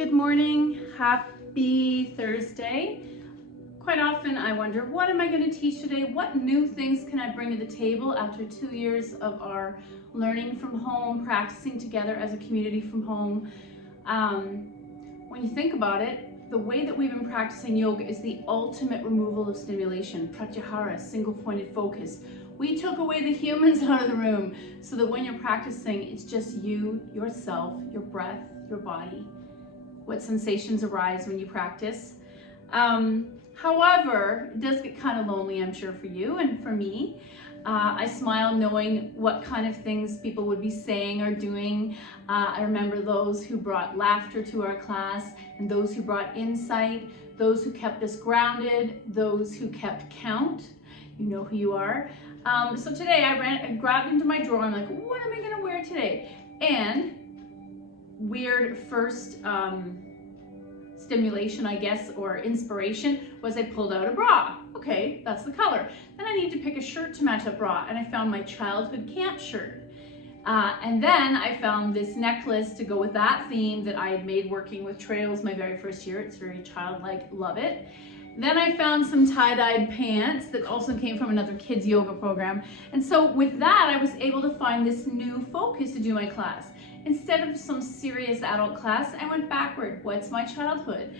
Good morning, happy Thursday. Quite often I wonder, what am I going to teach today? What new things can I bring to the table after 2 years of our learning from home, practicing together as a community from home? When you think about it, the way that we've been practicing yoga is the ultimate removal of stimulation, pratyahara, single-pointed focus. We took away the humans out of the room so that when you're practicing, it's just you, yourself, your breath, your body. What sensations arise when you practice. However, it does get kind of lonely, I'm sure, for you and for me. I smile knowing what kind of things people would be saying or doing. I remember those who brought laughter to our class and those who brought insight, those who kept us grounded, those who kept count. You know who you are. So today I grabbed into my drawer. I'm like, what am I going to wear today? And weird first stimulation, I guess, or inspiration was I pulled out a bra. Okay, that's the color. Then I need to pick a shirt to match that bra, and I found my childhood camp shirt. And then I found this necklace to go with that theme that I had made working with trails my very first year. It's very childlike, love it. Then I found some tie-dyed pants that also came from another kids yoga program. And so with that, I was able to find this new focus to do my class. Instead of some serious adult class, I went backward. What's my childhood?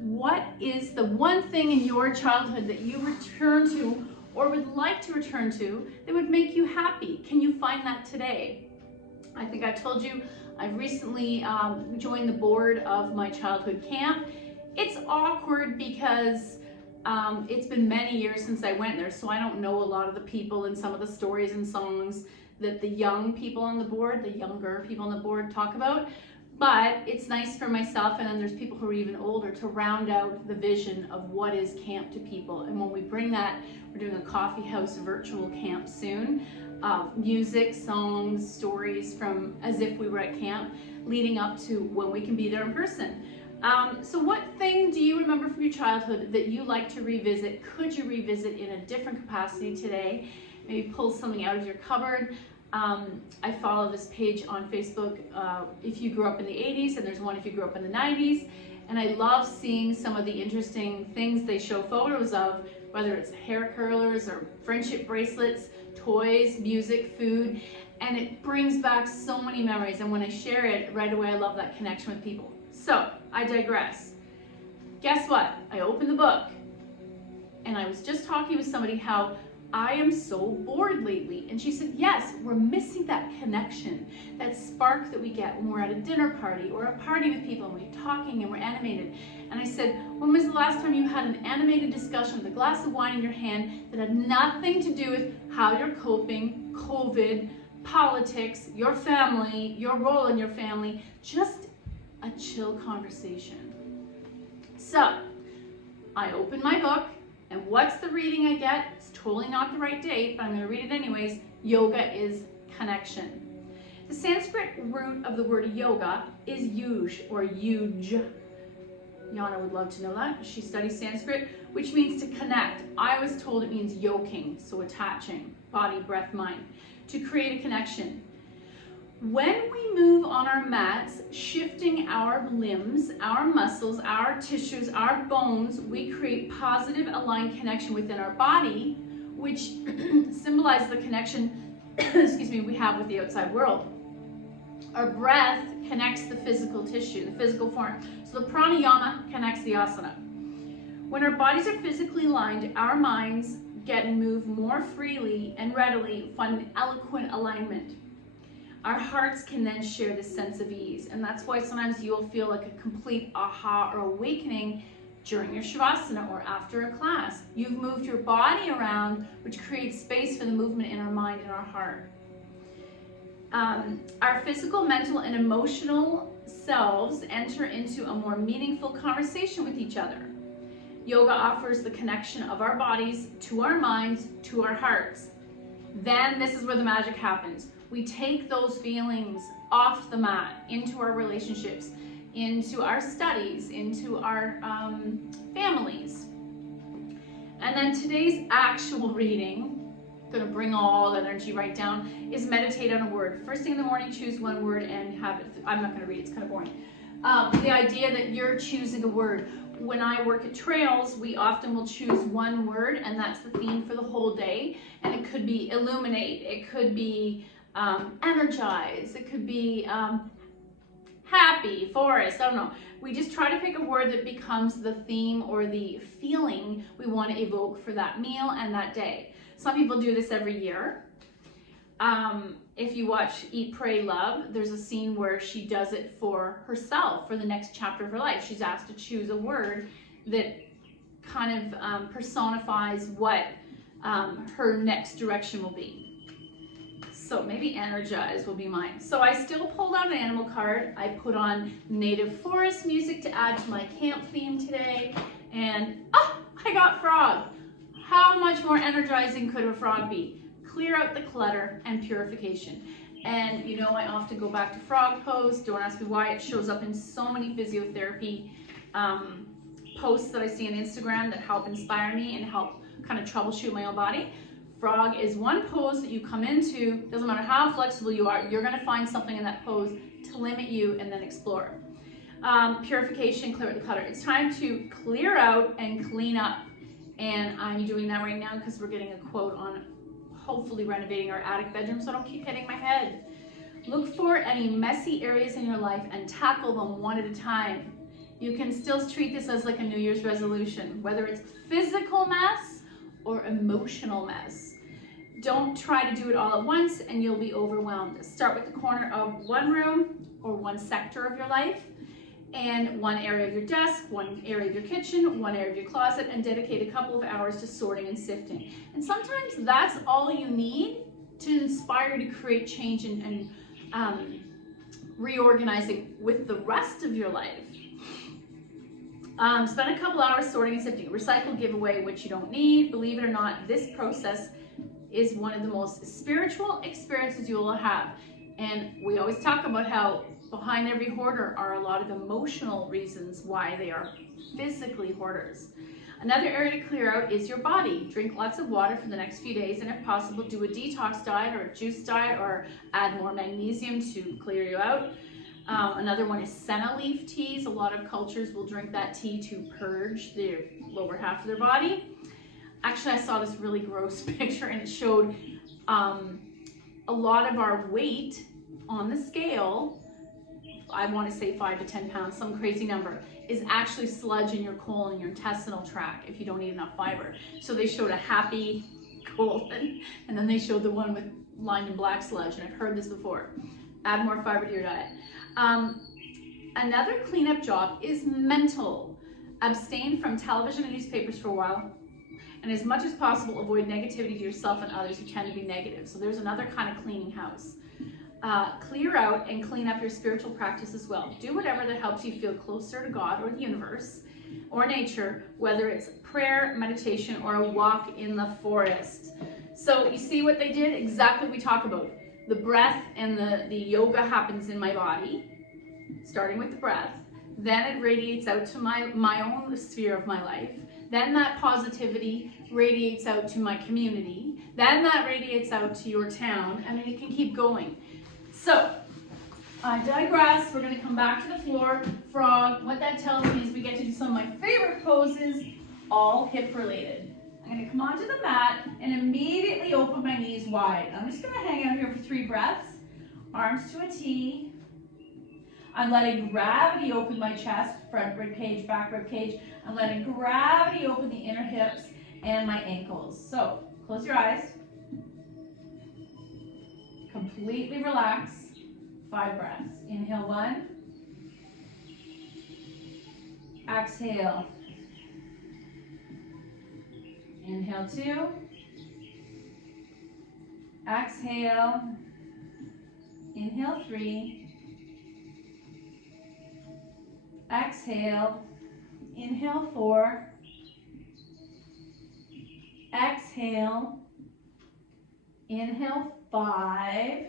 What is the one thing in your childhood that you return to or would like to return to that would make you happy? Can you find that today? I think I told you I've recently joined the board of my childhood camp. It's awkward because it's been many years since I went there, so I don't know a lot of the people and some of the stories and songs that the young people on the board, the younger people on the board talk about. But it's nice for myself, and then there's people who are even older, to round out the vision of what is camp to people. And when we bring that, we're doing a coffee house virtual camp soon. Music, songs, stories from as if we were at camp, leading up to when we can be there in person. So what thing do you remember from your childhood that you like to revisit? Could you revisit in a different capacity today? Maybe pull something out of your cupboard. I follow this page on Facebook if you grew up in the 80s, and there's one if you grew up in the 90s. And I love seeing some of the interesting things they show photos of, whether it's hair curlers or friendship bracelets, toys, music, food. And it brings back so many memories. And when I share it, right away I love that connection with people. So, I digress. Guess what? I opened the book and I was just talking with somebody how I am so bored lately. And she said, yes, we're missing that connection, that spark that we get when we're at a dinner party or a party with people and we're talking and we're animated. And I said, when was the last time you had an animated discussion with a glass of wine in your hand that had nothing to do with how you're coping, COVID, politics, your family, your role in your family, just a chill conversation? So I opened my book, and what's the reading I get? It's totally not the right date, but I'm going to read it anyways. Yoga is connection. The Sanskrit root of the word yoga is yuj, or yuj. Yana would love to know that. She studies Sanskrit, which means to connect. I was told it means yoking, so attaching, body, breath, mind, to create a connection. When we move on our mats, shifting our limbs, our muscles, our tissues, our bones, we create positive aligned connection within our body, which symbolizes the connection excuse me, we have with the outside world. Our breath connects the physical tissue, the physical form. So the pranayama connects the asana. When our bodies are physically aligned, our minds get and move more freely and readily, find eloquent alignment. Our hearts can then share this sense of ease, and that's why sometimes you'll feel like a complete aha or awakening during your shavasana or after a class. You've moved your body around, which creates space for the movement in our mind and our heart. Our physical, mental, and emotional selves enter into a more meaningful conversation with each other. Yoga offers the connection of our bodies to our minds, to our hearts. Then this is where the magic happens. We take those feelings off the mat into our relationships, into our studies, into our families. And then today's actual reading, going to bring all that energy right down, is meditate on a word. First thing in the morning, choose one word and have it. I'm not going to read it, it's kind of boring. The idea that you're choosing a word. When I work at trails, we often will choose one word, and that's the theme for the whole day. And it could be illuminate, it could be energize, it could be happy, forest, I don't know. We just try to pick a word that becomes the theme or the feeling we want to evoke for that meal and that day. Some people do this every year. If you watch Eat, Pray, Love, there's a scene where she does it for herself for the next chapter of her life. She's asked to choose a word that kind of personifies what her next direction will be. So maybe energize will be mine. So I still pulled out an animal card. I put on native forest music to add to my camp theme today. And I got frog. How much more energizing could a frog be? Clear out the clutter and purification. And you know, I often go back to frog pose. Don't ask me why. It shows up in so many physiotherapy posts that I see on Instagram that help inspire me and help kind of troubleshoot my own body. Frog is one pose that you come into, doesn't matter how flexible you are, you're gonna find something in that pose to limit you and then explore. Purification, clear out the clutter. It's time to clear out and clean up. And I'm doing that right now because we're getting a quote on hopefully renovating our attic bedroom, so I don't keep hitting my head. Look for any messy areas in your life and tackle them one at a time. You can still treat this as like a New Year's resolution, whether it's physical mess or emotional mess. Don't try to do it all at once and you'll be overwhelmed. Start with the corner of one room or one sector of your life and one area of your desk, one area of your kitchen, one area of your closet, and dedicate a couple of hours to sorting and sifting. And sometimes that's all you need to inspire you to create change and reorganizing with the rest of your life. Spend a couple hours sorting and sifting. Recycle, give away what you don't need. Believe it or not, this process is one of the most spiritual experiences you will have. And we always talk about how behind every hoarder are a lot of emotional reasons why they are physically hoarders. Another area to clear out is your body. Drink lots of water for the next few days, and if possible, do a detox diet or a juice diet or add more magnesium to clear you out. Another one is senna leaf teas. A lot of cultures will drink that tea to purge the lower half of their body. Actually, I saw this really gross picture and it showed a lot of our weight on the scale, I want to say 5 to 10 pounds, some crazy number, is actually sludge in your colon, your intestinal tract, if you don't eat enough fiber. So they showed a happy colon, and then they showed the one with lined in black sludge, and I've heard this before. Add more fiber to your diet. Another cleanup job is mental. Abstain from television and newspapers for a while, and as much as possible, avoid negativity to yourself and others who tend to be negative. So there's another kind of cleaning house. Clear out and clean up your spiritual practice as well. Do whatever that helps you feel closer to God or the universe or nature, whether it's prayer, meditation, or a walk in the forest. So you see what they did? Exactly what we talk about. The breath and the yoga happens in my body, starting with the breath. Then it radiates out to my own sphere of my life. Then that positivity radiates out to my community. Then that radiates out to your town. I mean, it can keep going. So, I digress. We're going to come back to the floor. Frog. What that tells me is we get to do some of my favorite poses, all hip related. I'm going to come onto the mat and immediately open my knees wide. I'm just going to hang out here for 3 breaths. Arms to a T. I'm letting gravity open my chest, front rib cage, back rib cage. I'm letting gravity open the inner hips and my ankles. So, close your eyes. Completely relax. 5 breaths. Inhale 1. Exhale. Inhale 2. Exhale. Inhale 3. Exhale. Inhale 4. Exhale. Inhale 5.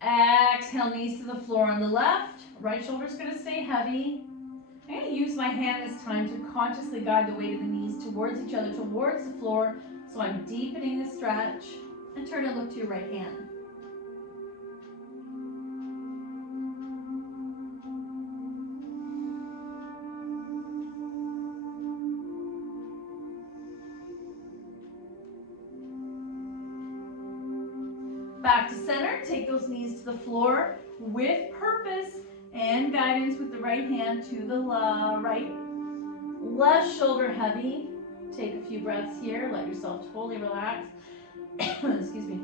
Exhale, knees to the floor on the left. Right shoulder's going to stay heavy. I'm going to use my hand this time to consciously guide the weight of the knees towards each other, towards the floor. So I'm deepening the stretch. And turn and look to your right hand. Back to center, take those knees to the floor with purpose and guidance with the right hand to the right. Left shoulder heavy. Take a few breaths here, let yourself totally relax. Excuse me.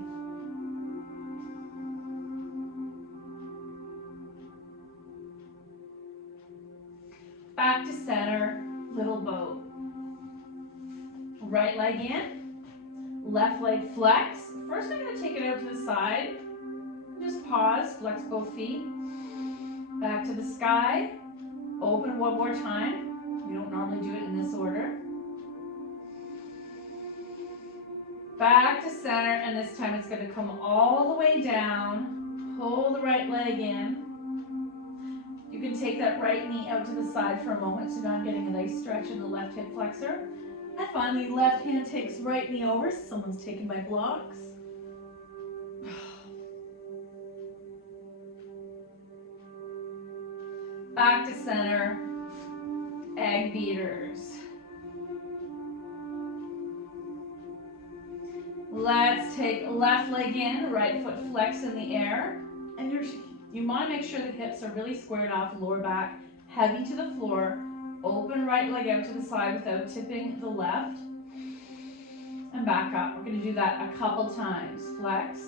Back to center, little boat. Right leg in, left leg flex. First I'm going to take it out to the side. Just pause, flex both feet. Back to the sky. Open one more time. We don't normally do it in this order. Back to center, and this time it's going to come all the way down. Pull the right leg in. You can take that right knee out to the side for a moment, so now I'm getting a nice stretch in the left hip flexor. And finally, left hand takes right knee over. Someone's taking my blocks. Back to center, egg beaters. Let's take left leg in, right foot flex in the air. And you want to make sure the hips are really squared off, lower back heavy to the floor. Open right leg out to the side without tipping the left. And back up. We're going to do that a couple times. Flex,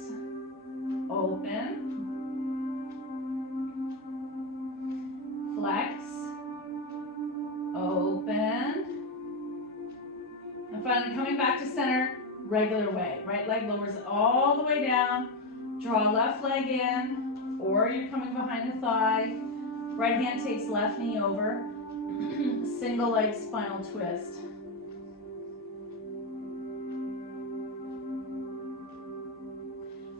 open, flex, open, and finally coming back to center, regular way. Right leg lowers all the way down, draw left leg in, or you're coming behind the thigh. Right hand takes left knee over, single leg spinal twist.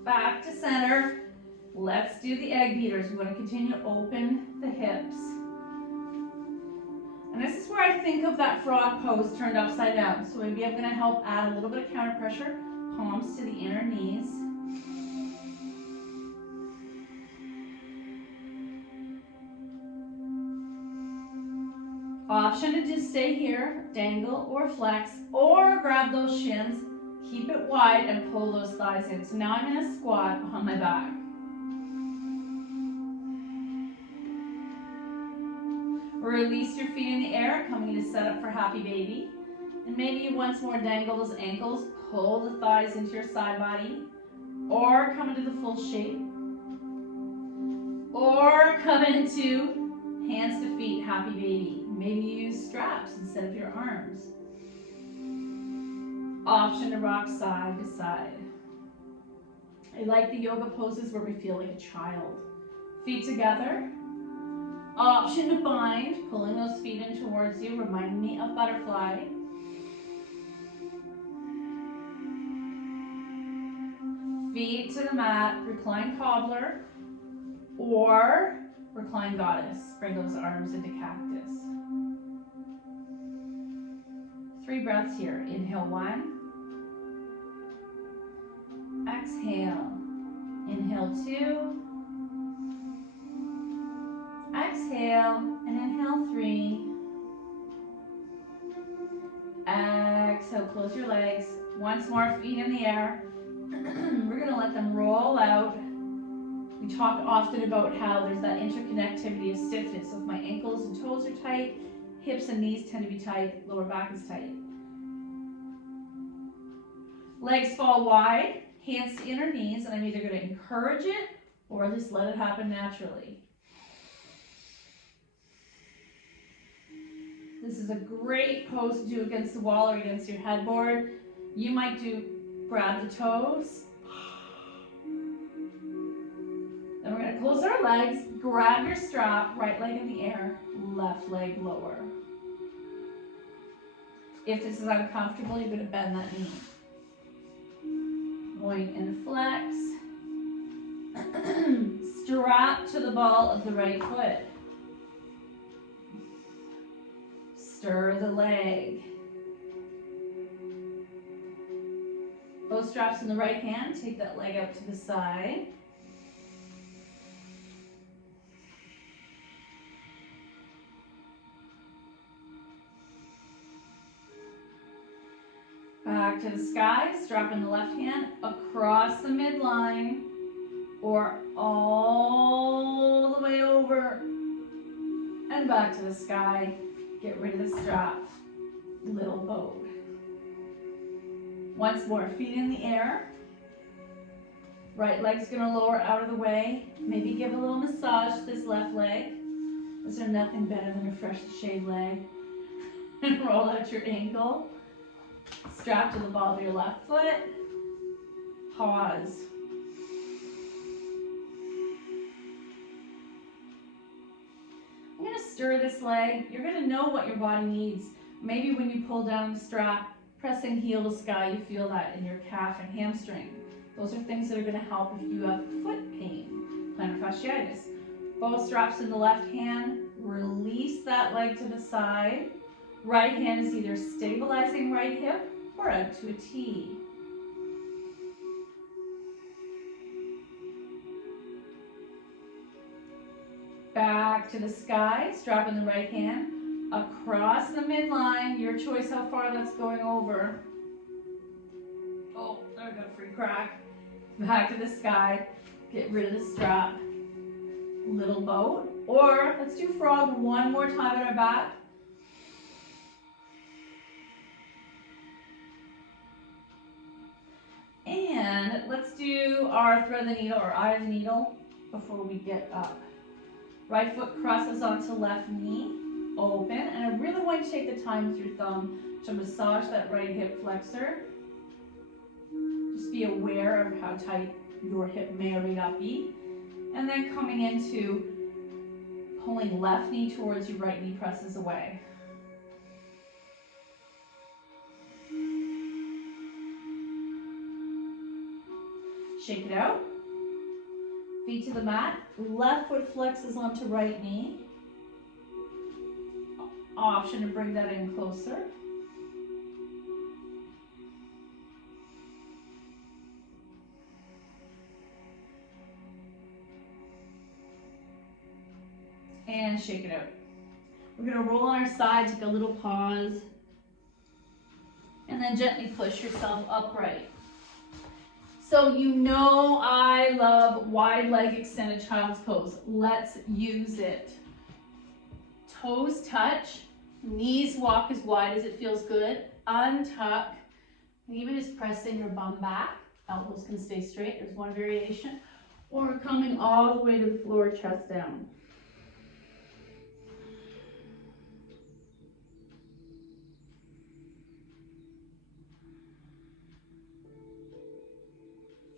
Back to center. Let's do the egg beaters. We want to continue to open the hips. And this is where I think of that frog pose turned upside down. So maybe I'm going to help add a little bit of counter pressure. Palms to the inner knees. Option to just stay here, dangle or flex, or grab those shins, keep it wide and pull those thighs in. So now I'm going to squat on my back. Release your feet in the air, coming to set up for happy baby. And maybe you once more dangle those ankles, pull the thighs into your side body, or come into the full shape, or come into hands to feet, happy baby. Maybe you use straps instead of your arms. Option to rock side to side. I like the yoga poses where we feel like a child. Feet together. Option to bind, pulling those feet in towards you, reminding me of butterfly. Feet to the mat, recline cobbler, or recline goddess. Bring those arms into cactus. 3 breaths here. Inhale 1. Exhale. Inhale 2. Exhale and inhale 3. Exhale, close your legs. Once more, feet in the air. We're going to let them roll out. We talk often about how there's that interconnectivity of stiffness. So if my ankles and toes are tight, hips and knees tend to be tight, lower back is tight. Legs fall wide, hands to inner knees, and I'm either going to encourage it or just let it happen naturally. This is a great pose to do against the wall or against your headboard. You might grab the toes. Then we're going to close our legs, grab your strap, right leg in the air, left leg lower. If this is uncomfortable, you're going to bend that knee. Point and flex. Strap to the ball of the right foot. Stir the leg. Both straps in the right hand. Take that leg out to the side. Back to the sky. Strap in the left hand across the midline. or all the way over and back to the sky. Get rid of the strap, little boat. Once more, feet in the air. Right leg's gonna lower out of the way. Maybe give a little massage to this left leg. Is there nothing better than a freshly shaved leg? And roll out your ankle. Strap to the ball of your left foot. Pause. I'm gonna stir this leg. You're gonna know what your body needs. Maybe when you pull down the strap, pressing heel to sky, you feel that in your calf and hamstring. Those are things that are going to help if you have foot pain, plantar fasciitis. Both straps in the left hand, release that leg to the side. Right hand is either stabilizing right hip or out to a T. Back to the sky, strap in the right hand, across the midline, your choice how far that's going over. Oh, there we go, free crack. Back to the sky, get rid of the strap. Little boat, or let's do frog one more time on our back. And let's do our thread the needle or eye of the needle before we get up. Right foot crosses onto left knee, open, and I really want you to take the time with your thumb to massage that right hip flexor. Just be aware of how tight your hip may or may not be. And then coming into pulling left knee towards you, right knee presses away. Shake it out. Feet to the mat. Left foot flexes onto right knee. Option to bring that in closer. And shake it out. We're going to roll on our side, take a little pause, and then gently push yourself upright. So you know I love wide leg extended child's pose. Let's use it. Toes touch, knees walk as wide as it feels good, untuck, and even just pressing your bum back. Elbows can stay straight, there's one variation. Or coming all the way to the floor, chest down.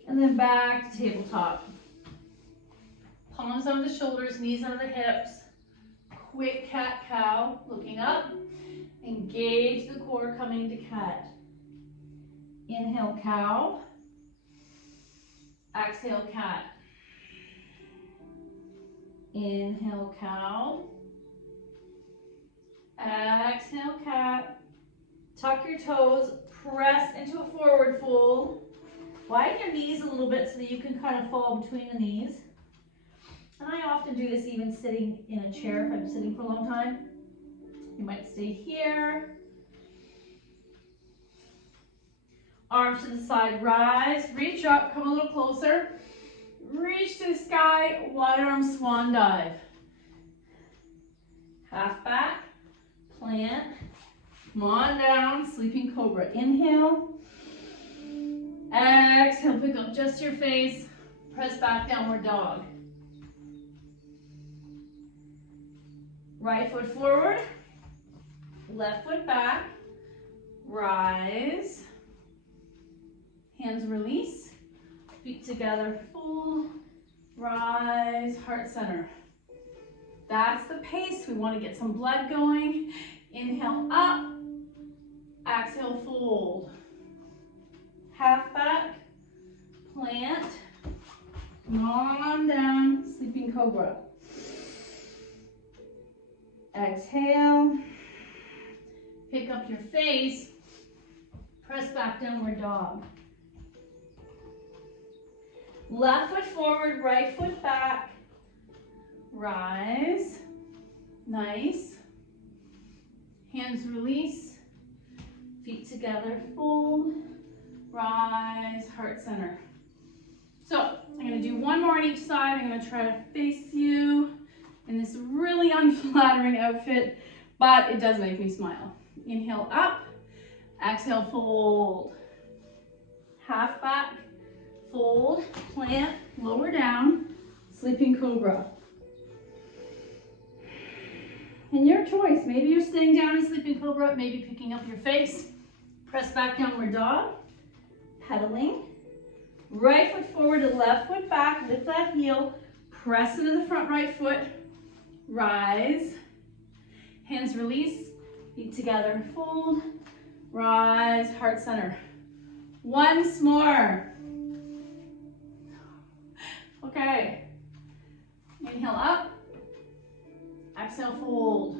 And then back to tabletop. Palms on the shoulders, knees on the hips. Quick cat-cow, looking up. Engage the core coming to cat. Inhale, cow. Exhale, cat. Inhale, cow. Exhale, cat. Tuck your toes, press into a forward fold. Widen your knees a little bit so that you can kind of fall between the knees. And I often do this even sitting in a chair if I'm sitting for a long time. You might stay here. Arms to the side, rise, reach up, come a little closer. Reach to the sky, wide arm swan dive. Half back, plant, come on down, sleeping cobra. Inhale. Exhale, pick up just your face, press back, downward dog. Right foot forward, left foot back, rise, hands release, feet together, fold, rise, heart center. That's the pace. We want to get some blood going. Inhale up, exhale, fold. Half back, plant, come on down, sleeping cobra. Exhale, pick up your face, press back, downward dog. Left foot forward, right foot back, rise, nice. Hands release, feet together, fold. Rise, heart center. So I'm gonna do one more on each side. I'm gonna try to face you in this really unflattering outfit, but it does make me smile. Inhale up, exhale, fold. Half back, fold, plant, lower down, sleeping cobra. And your choice, maybe you're staying down in sleeping cobra, maybe picking up your face, press back, downward dog, pedaling, right foot forward to left foot back, lift that heel, press into the front right foot, rise, hands release, feet together, fold, rise, heart center. Once more. Okay. Inhale up. Exhale, fold.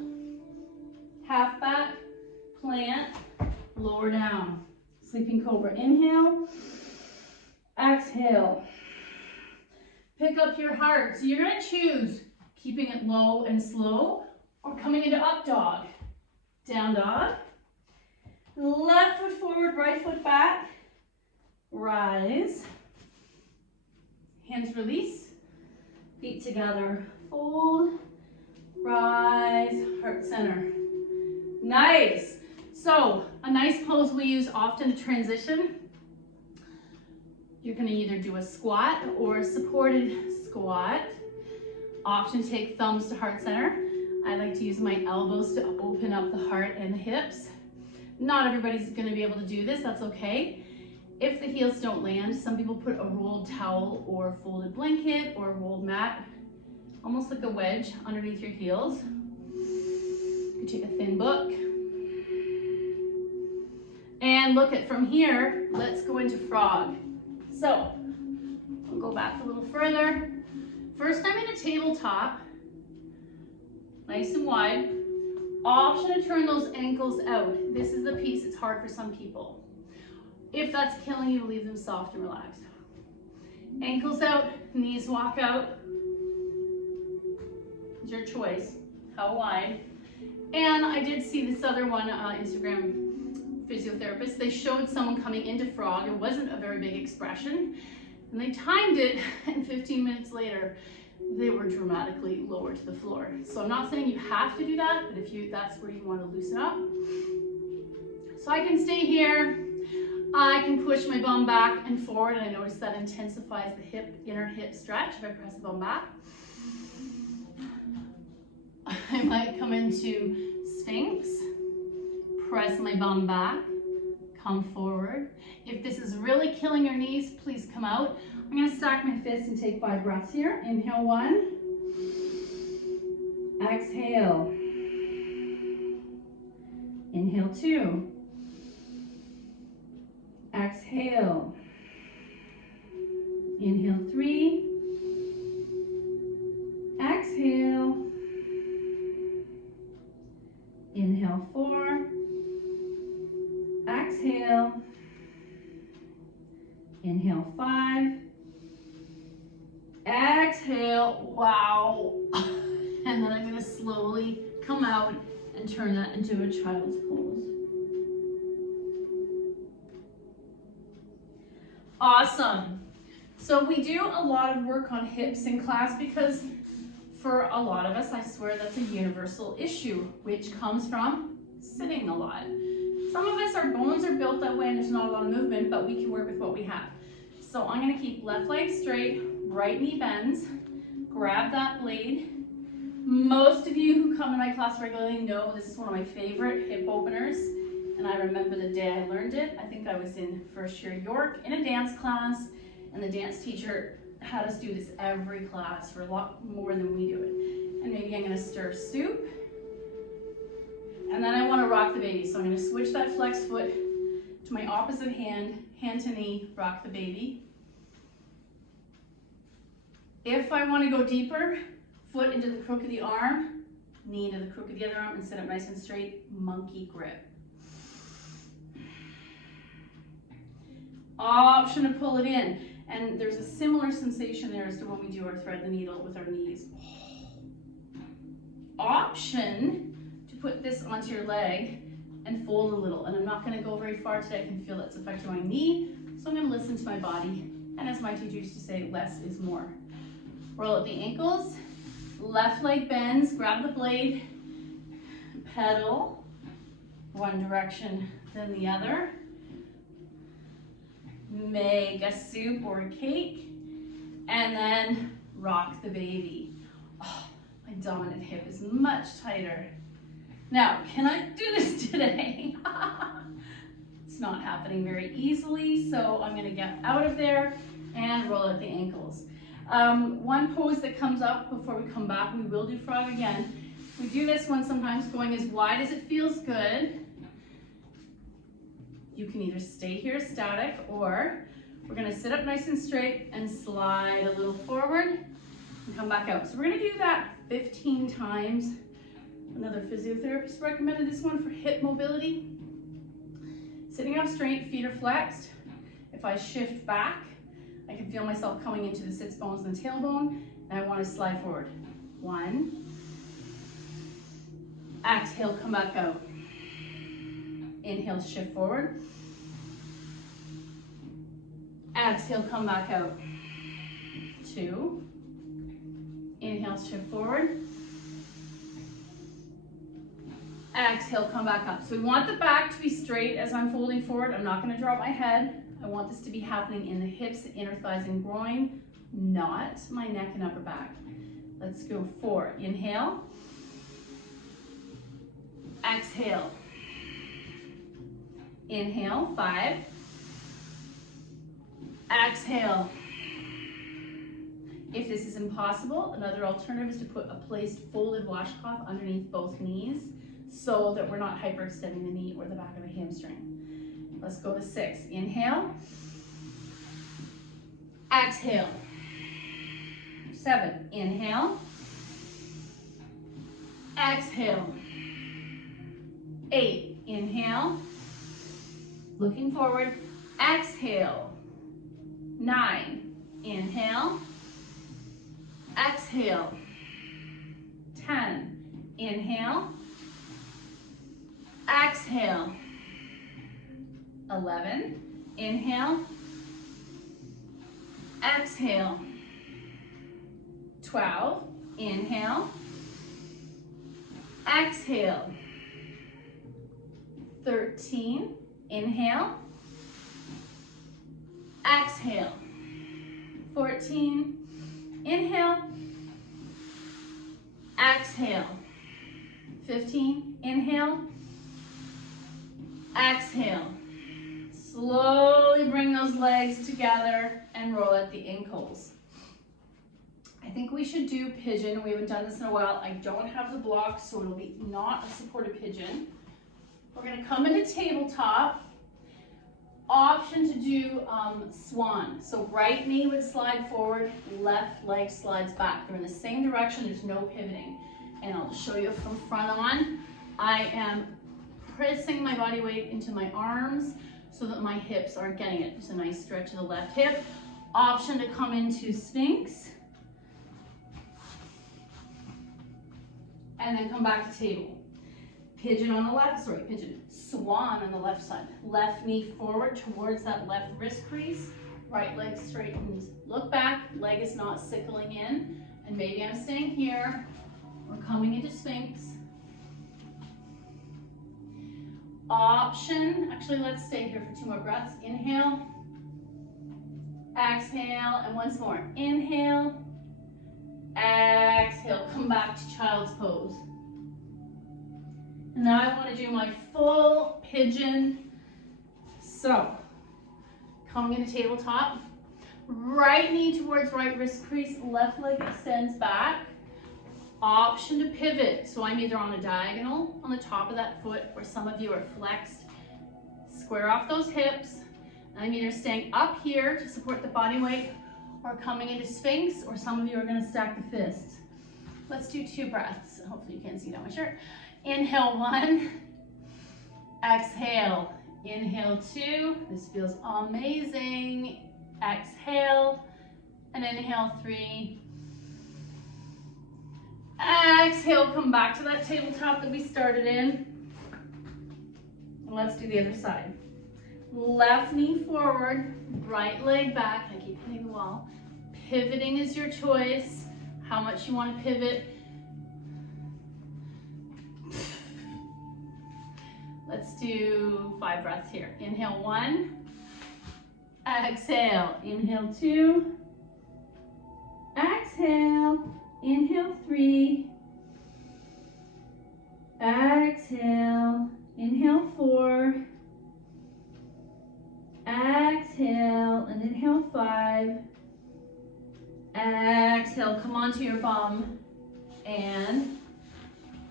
Half back, plant, lower down. Sleeping cobra. Inhale. Exhale. Pick up your heart. So you're going to choose keeping it low and slow or coming into up dog. Down dog. Left foot forward, right foot back. Rise. Hands release. Feet together. Fold. Rise. Heart center. Nice. So a nice pose we use often to transition. You're going to either do a squat or a supported squat. Often take thumbs to heart center. I like to use my elbows to open up the heart and the hips. Not everybody's going to be able to do this. That's okay. If the heels don't land, some people put a rolled towel or folded blanket or a rolled mat, almost like a wedge underneath your heels. You could take a thin book. And look at from here, let's go into frog. So, we'll go back a little further. First, I'm in a tabletop, nice and wide. Option to turn those ankles out. This is the piece that's hard for some people. If that's killing you, leave them soft and relaxed. Ankles out, knees walk out. It's your choice, how wide. And I did see this other one, Instagram physiotherapist. They showed someone coming into frog. It wasn't a very big expression. And they timed it, and 15 minutes later, they were dramatically lower to the floor. So I'm not saying you have to do that, but if that's where you want to loosen up. So I can stay here. I can push my bum back and forward, and I notice that intensifies the inner hip stretch if I press the bum back. I might come into Sphinx, press my bum back, come forward. If this is really killing your knees, please come out. I'm going to stack my fists and take 5 breaths here. Inhale 1. Exhale. Inhale 2. Exhale. Inhale 3. Exhale. Inhale 4. Exhale. Inhale 5. Exhale. Wow. And then I'm going to slowly come out and turn that into a child's pose. Awesome. So we do a lot of work on hips in class because for a lot of us, I swear that's a universal issue, which comes from sitting a lot. Some of us, our bones are built that way and there's not a lot of movement, but we can work with what we have. So I'm going to keep left leg straight, right knee bends, grab that blade. Most of you who come to my class regularly know this is one of my favorite hip openers. And I remember the day I learned it. I think I was in first year York in a dance class, and the dance teacher had us do this every class for a lot more than we do it. And maybe I'm going to stir soup. And then I want to rock the baby. So I'm going to switch that flex foot to my opposite hand, hand to knee, rock the baby. If I want to go deeper, foot into the crook of the arm, knee to the crook of the other arm, and sit up nice and straight, monkey grip. Option to pull it in. And there's a similar sensation there as to when we do our thread the needle with our knees. Option to put this onto your leg and fold a little. And I'm not going to go very far today. I can feel that's affecting my knee. So I'm going to listen to my body And as my teacher used to say, less is more. Roll up the ankles, left leg bends, grab the blade, pedal, one direction then the other. Make a soup or a cake, and then rock the baby. Oh, my dominant hip is much tighter. Now, can I do this today? It's not happening very easily, so I'm gonna get out of there and roll out the ankles. One pose that comes up before we come back, we will do frog again. We do this one sometimes going as wide as it feels good. You can either stay here static, or we're gonna sit up nice and straight and slide a little forward and come back out. So we're gonna do that 15 times. Another physiotherapist recommended this one for hip mobility. Sitting up straight, feet are flexed. If I shift back, I can feel myself coming into the sits bones and the tailbone, and I want to slide forward. 1. Exhale, come back out. Inhale, shift forward. Exhale, come back out. 2. Inhale, shift forward. Exhale, come back up. So we want the back to be straight as I'm folding forward. I'm not going to drop my head. I want this to be happening in the hips, inner thighs, and groin, not my neck and upper back. Let's go 4. Inhale. Exhale. Inhale. 5. Exhale. If this is impossible, another alternative is to put a placed folded washcloth underneath both knees so that we're not hyperextending the knee or the back of the hamstring. Let's go to 6. Inhale. Exhale. 7. Inhale. Exhale. 8. Inhale. Looking forward. Exhale. 9. Inhale. Exhale. 10. Inhale. Exhale. 11. Inhale. Exhale. 12. Inhale. Exhale. 13. Inhale. Exhale. 14. Inhale. Exhale. 15. Inhale. Exhale. Slowly bring those legs together and roll out the ankles. I think we should do pigeon. We haven't done this in a while. I don't have the block, so it'll be not a supported pigeon. We're going to come into tabletop. Option to do swan. So right knee would slide forward, left leg slides back. They're in the same direction, there's no pivoting. And I'll show you from front on. I am pressing my body weight into my arms so that my hips aren't getting it. Just a nice stretch of the left hip. Option to come into Sphinx. And then come back to table. Pigeon on the left, pigeon. Swan on the left side. Left knee forward towards that left wrist crease. Right leg straightens. Look back, leg is not sickling in. And maybe I'm staying here. We're coming into Sphinx. Option, actually let's stay here for 2 more breaths. Inhale. Exhale, and once more. Inhale. Exhale, come back to child's pose. And now I want to do my full pigeon. So, coming into tabletop, right knee towards right wrist crease, left leg extends back. Option to pivot. So I'm either on a diagonal on the top of that foot, or some of you are flexed. Square off those hips. I'm either staying up here to support the body weight, or coming into Sphinx, or some of you are going to stack the fists. Let's do 2 breaths. Hopefully you can't see down my shirt. Inhale 1, exhale. Inhale 2, this feels amazing. Exhale, and inhale 3. Exhale, come back to that tabletop that we started in. And let's do the other side. Left knee forward, right leg back. I keep hitting the wall. Pivoting is your choice. How much you want to pivot. Let's do 5 breaths here. Inhale 1. Exhale. Inhale 2. Exhale. Inhale 3. Exhale. Inhale 4. Exhale and inhale 5. Exhale, come onto your bum. And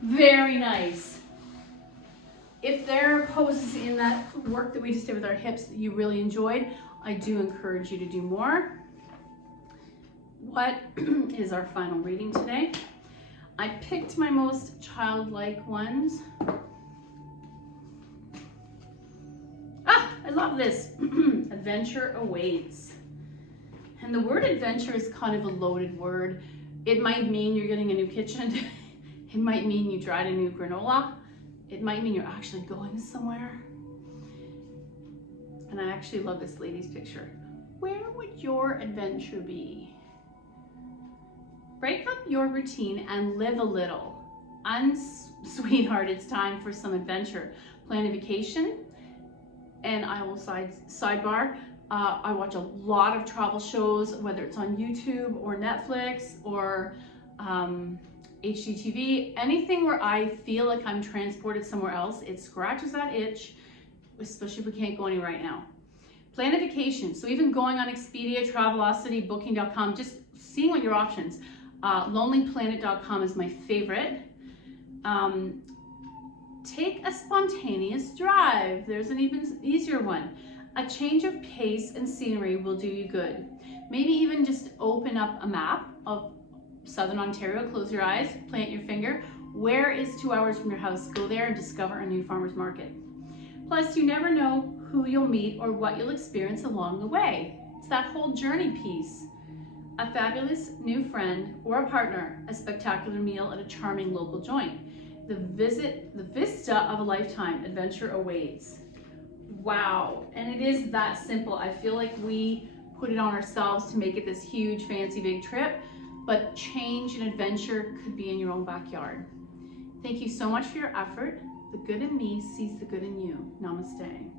very nice. If there are poses in that work that we just did with our hips that you really enjoyed, I do encourage you to do more. What is our final reading today? I picked my most childlike ones. I love this. Adventure awaits. And the word adventure is kind of a loaded word. It might mean you're getting a new kitchen. It might mean you tried a new granola. It might mean you're actually going somewhere. And I actually love this lady's picture. Where would your adventure be? Break up your routine and live a little. Sweetheart, it's time for some adventure. Plan a vacation. And I will sidebar, I watch a lot of travel shows, whether it's on YouTube or Netflix or HGTV, anything where I feel like I'm transported somewhere else, it scratches that itch, especially if we can't go anywhere right now. Plan a vacation, so even going on Expedia, Travelocity, Booking.com, just seeing what your options. LonelyPlanet.com is my favorite. Take a spontaneous drive. There's an even easier one. A change of pace and scenery will do you good. Maybe even just open up a map of Southern Ontario, close your eyes, plant your finger. Where is 2 hours from your house? Go there and discover a new farmer's market. Plus, you never know who you'll meet or what you'll experience along the way. It's that whole journey piece. A fabulous new friend or a partner, a spectacular meal at a charming local joint. The vista of a lifetime. Adventure awaits. Wow, and it is that simple. I feel like we put it on ourselves to make it this huge, fancy, big trip, but change and adventure could be in your own backyard. Thank you so much for your effort. The good in me sees the good in you. Namaste.